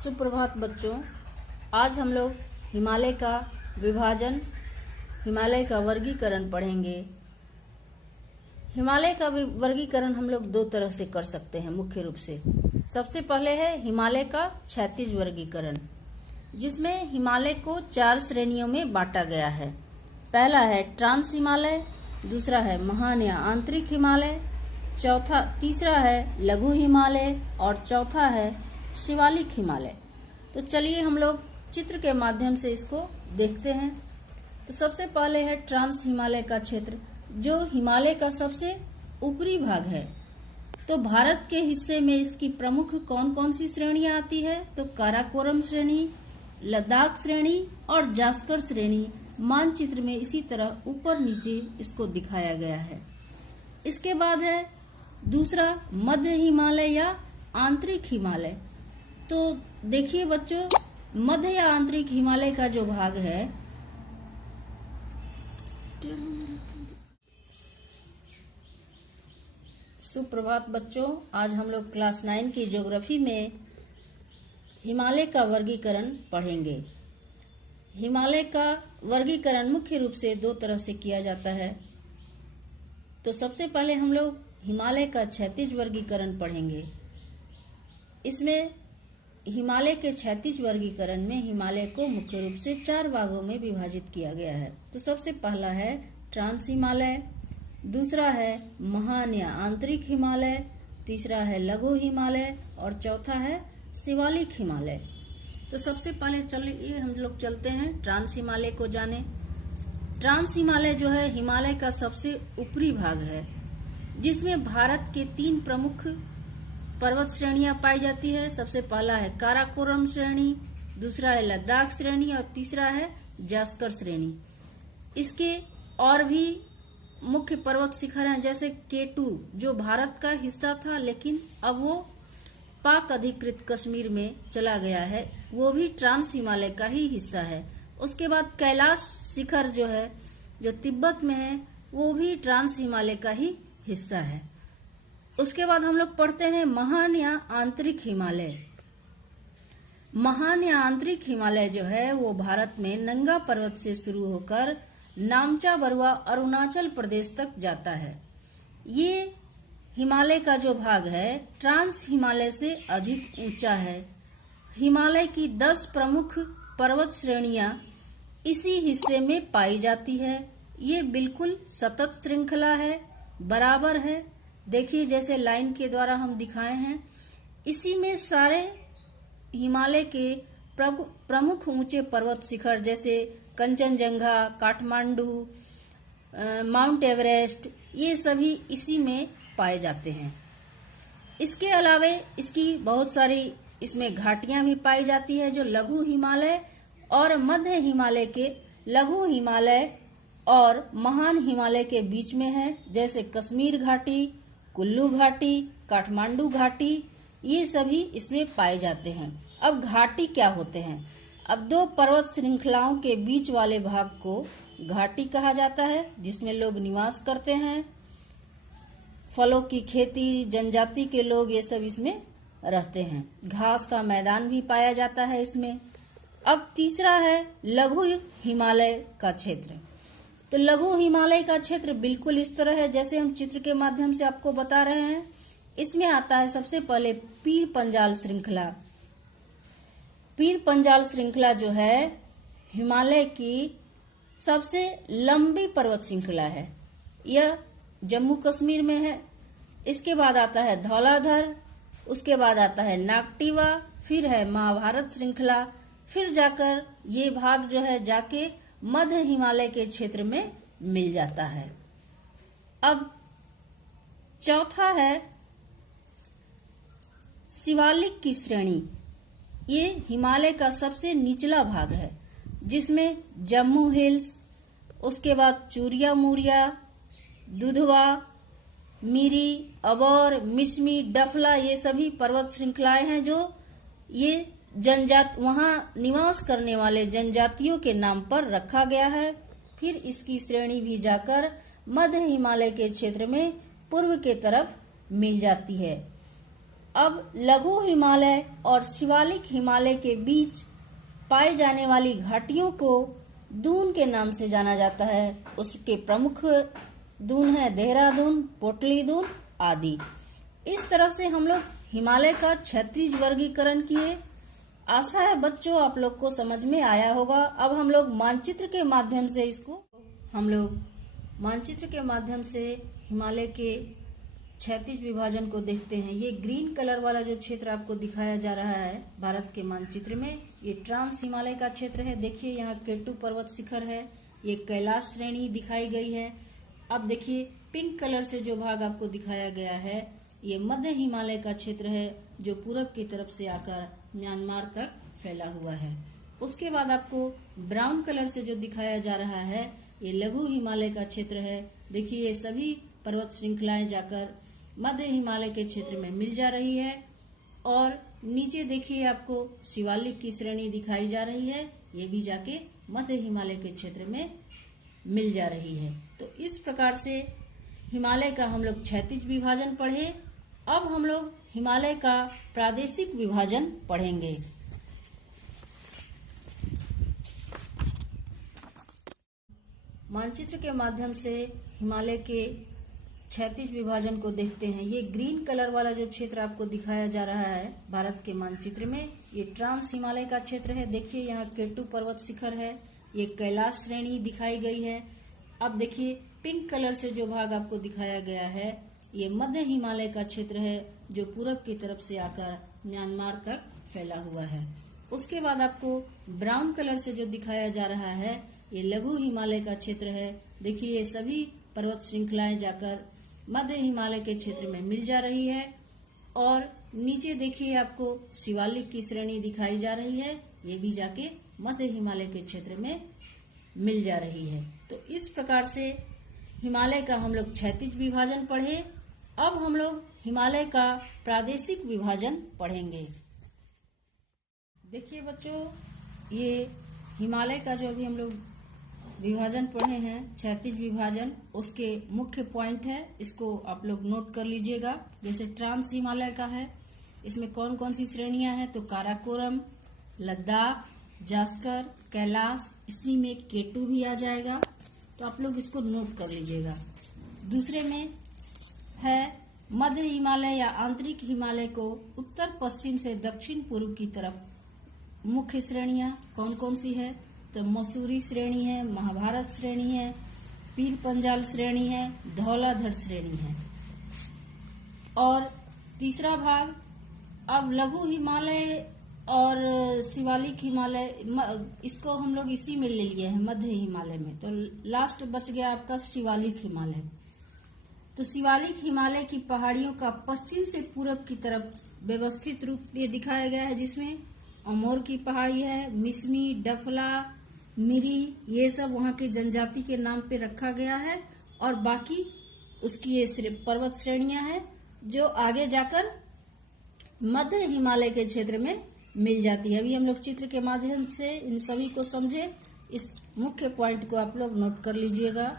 सुप्रभात बच्चों। आज हम लोग हिमालय का विभाजन, हिमालय का वर्गीकरण पढ़ेंगे। हिमालय का वर्गीकरण हम लोग दो तरह से कर सकते हैं मुख्य रूप से। सबसे पहले है हिमालय का क्षैतिज वर्गीकरण, जिसमें हिमालय को 4 श्रेणियों में बांटा गया है। पहला है ट्रांस हिमालय, दूसरा है महान या आंतरिक हिमालय, तीसरा है लघु हिमालय और चौथा है शिवालिक हिमालय। तो चलिए हम लोग चित्र के माध्यम से इसको देखते हैं। तो सबसे पहले है ट्रांस हिमालय का क्षेत्र, जो हिमालय का सबसे ऊपरी भाग है। तो भारत के हिस्से में इसकी प्रमुख कौन कौन सी श्रेणियां आती है? तो काराकोरम श्रेणी, लद्दाख श्रेणी और जास्कर श्रेणी मानचित्र में इसी तरह ऊपर नीचे इसको दिखाया गया है। इसके बाद है दूसरा मध्य हिमालय या आंतरिक हिमालय। तो देखिए बच्चों, मध्य या आंतरिक हिमालय का जो भाग है, सुप्रभात बच्चों। आज हम लोग क्लास 9 की ज्योग्राफी में हिमालय का वर्गीकरण पढ़ेंगे। हिमालय का वर्गीकरण मुख्य रूप से दो तरह से किया जाता है। तो सबसे पहले हम लोग हिमालय का क्षैतिज वर्गीकरण पढ़ेंगे। इसमें हिमालय के क्षैतिज वर्गीकरण में हिमालय को मुख्य रूप से 4 भागों में विभाजित किया गया है। तो सबसे पहला है ट्रांस हिमालय, दूसरा है महान या आंतरिक हिमालय, तीसरा है लघु हिमालय और चौथा है शिवालिक हिमालय। तो सबसे पहले चलिए हम लोग चलते हैं ट्रांस हिमालय को जाने। ट्रांस हिमालय जो है हिमालय का सबसे ऊपरी भाग है, जिसमें भारत के 3 प्रमुख पर्वत श्रेणियां पाई जाती है। सबसे पहला है काराकोरम श्रेणी, दूसरा है लद्दाख श्रेणी और तीसरा है जास्कर श्रेणी। इसके और भी मुख्य पर्वत शिखर हैं, जैसे K2 जो भारत का हिस्सा था लेकिन अब वो पाक अधिकृत कश्मीर में चला गया है, वो भी ट्रांस हिमालय का ही हिस्सा है। उसके बाद कैलाश शिखर जो है, जो तिब्बत में है, वो भी ट्रांस हिमालय का ही हिस्सा है। उसके बाद हम लोग पढ़ते हैं महान या आंतरिक हिमालय। महान या आंतरिक हिमालय जो है वो भारत में नंगा पर्वत से शुरू होकर नामचा बरुआ अरुणाचल प्रदेश तक जाता है। ये हिमालय का जो भाग है ट्रांस हिमालय से अधिक ऊंचा है। हिमालय की 10 प्रमुख पर्वत श्रेणियां इसी हिस्से में पाई जाती है। ये बिल्कुल सतत श्रृंखला है, बराबर है। देखिए जैसे लाइन के द्वारा हम दिखाए हैं, इसी में सारे हिमालय के प्रमुख ऊंचे पर्वत शिखर जैसे कंचनजंगा, काठमांडू, माउंट एवरेस्ट, ये सभी इसी में पाए जाते हैं। इसके अलावे इसकी बहुत सारी इसमें घाटियां भी पाई जाती है, जो लघु हिमालय और मध्य हिमालय के लघु हिमालय और महान हिमालय के बीच में है, जैसे कश्मीर घाटी, कुल्लू घाटी, काठमांडू घाटी, ये सभी इसमें पाए जाते हैं। अब घाटी क्या होते हैं? अब 2 पर्वत श्रृंखलाओं के बीच वाले भाग को घाटी कहा जाता है, जिसमें लोग निवास करते हैं। फलों की खेती, जनजाति के लोग ये सब इसमें रहते हैं। घास का मैदान भी पाया जाता है इसमें। अब तीसरा है लघु हिमालय का क्षेत्र। तो लघु हिमालय का क्षेत्र बिल्कुल इस तरह है जैसे हम चित्र के माध्यम से आपको बता रहे हैं। इसमें आता है सबसे पहले पीर पंजाल श्रृंखला। पीर पंजाल श्रृंखला जो है हिमालय की सबसे लंबी पर्वत श्रृंखला है। यह जम्मू कश्मीर में है। इसके बाद आता है धौलाधर, उसके बाद आता है नागटिवा, फिर है महाभारत श्रृंखला, फिर जाकर ये भाग जो है जाके मध्य हिमालय के क्षेत्र में मिल जाता है। अब चौथा है शिवालिक की श्रेणी। ये हिमालय का सबसे निचला भाग है, जिसमें जम्मू हिल्स, उसके बाद चूरिया मूरिया, दुधवा, मिरी, अबौर, मिश्मी, डफला, ये सभी पर्वत श्रृंखलाएं हैं, जो ये वहां निवास करने वाले जनजातियों के नाम पर रखा गया है। फिर इसकी श्रेणी भी जाकर मध्य हिमालय के क्षेत्र में पूर्व के तरफ मिल जाती है। अब लघु हिमालय और शिवालिक हिमालय के बीच पाई जाने वाली घाटियों को दून के नाम से जाना जाता है। उसके प्रमुख दून है देहरादून, पोटली दून आदि। इस तरह से हम लोग हिमालय का क्षैतिज वर्गीकरण किए। आशा है बच्चों आप लोग को समझ में आया होगा। अब हम लोग मानचित्र के माध्यम से हिमालय के क्षैतिज विभाजन को देखते हैं। ये ग्रीन कलर वाला जो क्षेत्र आपको दिखाया जा रहा है भारत के मानचित्र में, ये ट्रांस हिमालय का क्षेत्र है। देखिए यहाँ केटू पर्वत शिखर है, ये कैलाश श्रेणी दिखाई गई है। अब देखिए पिंक कलर से जो भाग आपको दिखाया गया है ये मध्य हिमालय का क्षेत्र है, जो पूरब की तरफ से आकर म्यांमार तक फैला हुआ है। उसके बाद आपको ब्राउन कलर से जो दिखाया जा रहा है ये लघु हिमालय का क्षेत्र है। देखिए ये सभी पर्वत श्रृंखलाएं जाकर मध्य हिमालय के क्षेत्र में मिल जा रही है। और नीचे देखिए आपको शिवालिक की श्रेणी दिखाई जा रही है, ये भी जाके मध्य हिमालय के क्षेत्र में मिल जा रही है। तो इस प्रकार से हिमालय का हम लोग क्षैतिज विभाजन पढ़े। अब हम लोग हिमालय का प्रादेशिक विभाजन पढ़ेंगे। मानचित्र के माध्यम से हिमालय के क्षैतिज विभाजन को देखते हैं। ये ग्रीन कलर वाला जो क्षेत्र आपको दिखाया जा रहा है भारत के मानचित्र में, ये ट्रांस हिमालय का क्षेत्र है। देखिए यहाँ केटू पर्वत शिखर है, ये कैलाश श्रेणी दिखाई गई है। अब देखिए पिंक कलर से जो भाग आपको दिखाया गया है ये मध्य हिमालय का क्षेत्र है, जो पूरब की तरफ से आकर म्यांमार तक फैला हुआ है। उसके बाद आपको ब्राउन कलर से जो दिखाया जा रहा है ये लघु हिमालय का क्षेत्र है। देखिए ये सभी पर्वत श्रृंखलाएं जाकर मध्य हिमालय के क्षेत्र में मिल जा रही है। और नीचे देखिए आपको शिवालिक की श्रेणी दिखाई जा रही है, ये भी जाके मध्य हिमालय के क्षेत्र में मिल जा रही है। तो इस प्रकार से हिमालय का हम लोग क्षैतिज विभाजन पढ़े। अब हम लोग हिमालय का प्रादेशिक विभाजन पढ़ेंगे। देखिए बच्चों, ये हिमालय का जो अभी हम लोग विभाजन पढ़े हैं, क्षैतिज विभाजन, उसके मुख्य पॉइंट है, इसको आप लोग नोट कर लीजिएगा। जैसे ट्रांस हिमालय का है, इसमें कौन कौन सी श्रेणियां हैं, तो काराकोरम, लद्दाख, जास्कर, कैलाश, इसी में केटू भी आ जाएगा, तो आप लोग इसको नोट कर लीजिएगा। दूसरे में है मध्य हिमालय या आंतरिक हिमालय को उत्तर पश्चिम से दक्षिण पूर्व की तरफ मुख्य श्रेणियां कौन कौन सी है, तो मसूरी श्रेणी है, महाभारत श्रेणी है, पीर पंजाल श्रेणी है, धौलाधर श्रेणी है। और तीसरा भाग, अब लघु हिमालय और शिवालिक हिमालय, इसको हम लोग इसी में ले लिए हैं मध्य हिमालय में। तो लास्ट बच गया आपका शिवालिक हिमालय। तो शिवालिक हिमालय की पहाड़ियों का पश्चिम से पूरब की तरफ व्यवस्थित रूप ये दिखाया गया है, जिसमें अमोर की पहाड़ी है, मिसमी, डफला, मिरी, ये सब वहाँ के जनजाति के नाम पे रखा गया है। और बाकी उसकी ये पर्वत श्रेणियां हैं जो आगे जाकर मध्य हिमालय के क्षेत्र में मिल जाती है। अभी हम लोग चित्र के माध्यम से इन सभी को समझे, इस मुख्य पॉइंट को आप लोग नोट कर लीजिएगा।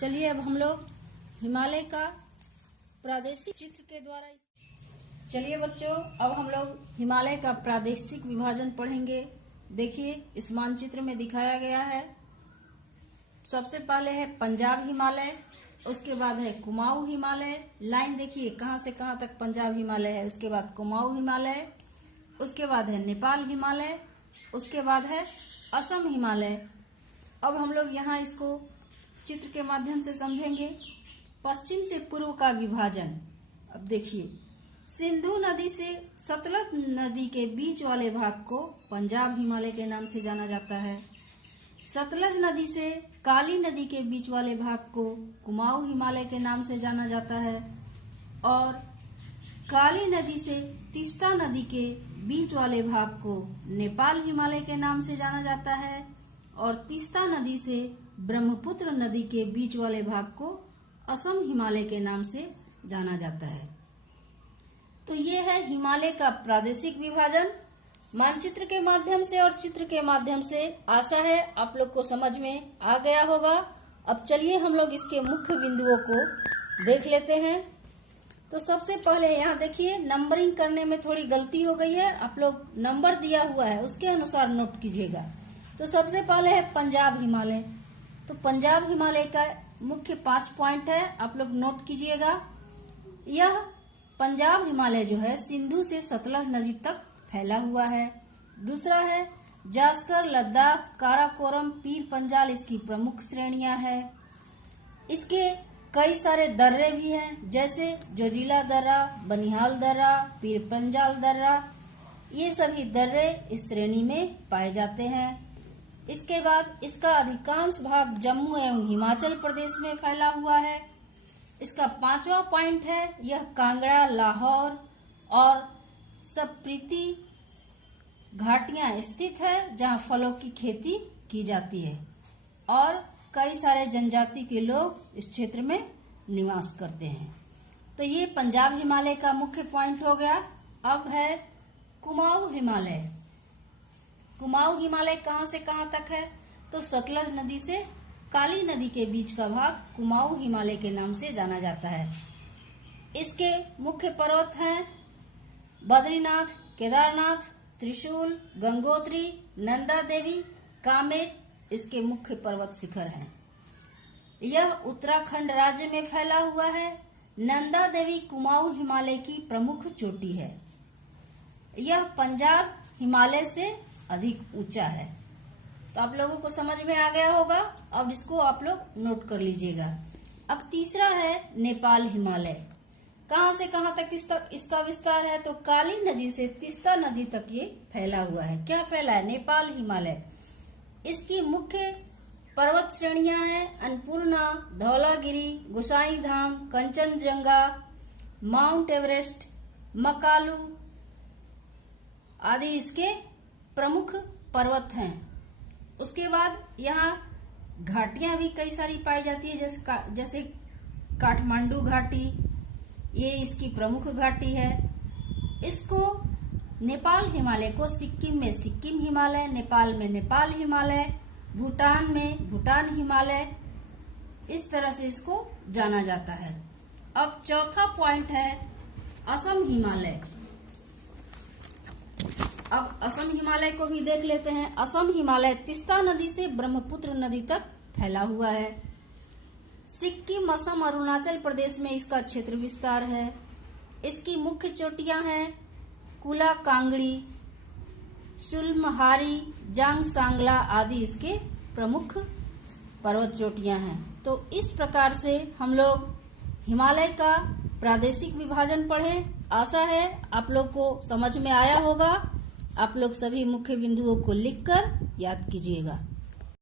चलिए अब हम लोग हिमालय का प्रादेशिक चित्र के द्वारा, चलिए बच्चों अब हम लोग हिमालय का प्रादेशिक विभाजन पढ़ेंगे। देखिए इस मानचित्र में दिखाया गया है, सबसे पहले है पंजाब हिमालय, उसके बाद है कुमाऊं हिमालय, लाइन देखिए कहां से कहां तक पंजाब हिमालय है, उसके बाद कुमाऊं हिमालय, उसके बाद है नेपाल हिमालय, उसके बाद है असम हिमालय। अब हम लोग यहाँ इसको चित्र के माध्यम से समझेंगे। पश्चिम से पूर्व का विभाजन, अब देखिए सिंधु नदी से सतलज नदी के बीच वाले भाग को पंजाब हिमालय के नाम से जाना जाता है। सतलज नदी से काली नदी के बीच वाले भाग को कुमाऊं हिमालय के नाम से जाना जाता है। और काली नदी से तीस्ता नदी के बीच वाले भाग को नेपाल हिमालय के नाम से जाना जाता है। और तीस्ता नदी से ब्रह्मपुत्र नदी के बीच वाले भाग को असम हिमालय के नाम से जाना जाता है। तो ये है हिमालय का प्रादेशिक विभाजन। मानचित्र के माध्यम से और चित्र के माध्यम से आशा है आप लोग को समझ में आ गया होगा। अब चलिए हम लोग इसके मुख्य बिंदुओं को देख लेते हैं। तो सबसे पहले यहाँ देखिए नंबरिंग करने में थोड़ी गलती हो गई है, आप लोग नंबर दिया हुआ है उसके अनुसार नोट कीजिएगा। तो सबसे पहले है पंजाब हिमालय। तो पंजाब हिमालय का मुख्य 5 पॉइंट है, आप लोग नोट कीजिएगा। यह पंजाब हिमालय जो है सिंधु से सतलज नदी तक फैला हुआ है। दूसरा है जास्कर, लद्दाख, काराकोरम, पीर पंजाल इसकी प्रमुख श्रेणियां हैं। इसके कई सारे दर्रे भी हैं, जैसे जोजिला दर्रा, बनिहाल दर्रा, पीर पंजाल दर्रा। ये सभी दर्रे इस श्रेणी में पाए जाते हैं। इसके बाद इसका अधिकांश भाग जम्मू एवं हिमाचल प्रदेश में फैला हुआ है। इसका 5वां पॉइंट है, यह कांगड़ा, लाहौर और स्पीति घाटियां स्थित है, जहां फलों की खेती की जाती है और कई सारे जनजाति के लोग इस क्षेत्र में निवास करते हैं। तो ये पंजाब हिमालय का मुख्य पॉइंट हो गया। अब है कुमाऊं हिमालय। कुमाऊं हिमालय कहां से कहां तक है? तो सतलज नदी से काली नदी के बीच का भाग कुमाऊं हिमालय के नाम से जाना जाता है। इसके मुख्य पर्वत हैं बद्रीनाथ, केदारनाथ, त्रिशूल, गंगोत्री, नंदा देवी, कामेत इसके मुख्य पर्वत शिखर हैं। यह उत्तराखंड राज्य में फैला हुआ है। नंदा देवी कुमाऊं हिमालय की प्रमुख चोटी है। यह पंजाब हिमालय से अधिक ऊंचा है। तो आप लोगों को समझ में आ गया होगा। अब इसको आप लोग नोट कर लीजिएगा। अब तीसरा है नेपाल हिमालय। कहां से कहां तक इसका विस्तार है? तो काली नदी से तीस्ता नदी तक ये फैला हुआ है। क्या फैला है? नेपाल हिमालय। इसकी मुख्य पर्वत श्रेणियां हैं अन्नपूर्णा, धौलागिरी, गोसाई धाम, कंचनजंगा, माउंट एवरेस्ट, मकालू आदि इसके प्रमुख पर्वत हैं। उसके बाद यहाँ घाटियां भी कई सारी पाई जाती है, जैसे काठमांडू घाटी, ये इसकी प्रमुख घाटी है। इसको नेपाल हिमालय को सिक्किम में सिक्किम हिमालय, नेपाल में नेपाल हिमालय, भूटान में भूटान हिमालय, इस तरह से इसको जाना जाता है। अब चौथा पॉइंट है असम हिमालय। अब असम हिमालय को भी देख लेते हैं। असम हिमालय तीस्ता नदी से ब्रह्मपुत्र नदी तक फैला हुआ है। सिक्किम, असम, अरुणाचल प्रदेश में इसका क्षेत्र विस्तार है। इसकी मुख्य चोटियां हैं कुला कांगड़ी, शुलमहारी, जांग सांगला आदि इसके प्रमुख पर्वत चोटियां हैं। तो इस प्रकार से हम लोग हिमालय का प्रादेशिक विभाजन पढ़े। आशा है आप लोग को समझ में आया होगा। आप लोग सभी मुख्य बिंदुओं को लिखकर याद कीजिएगा।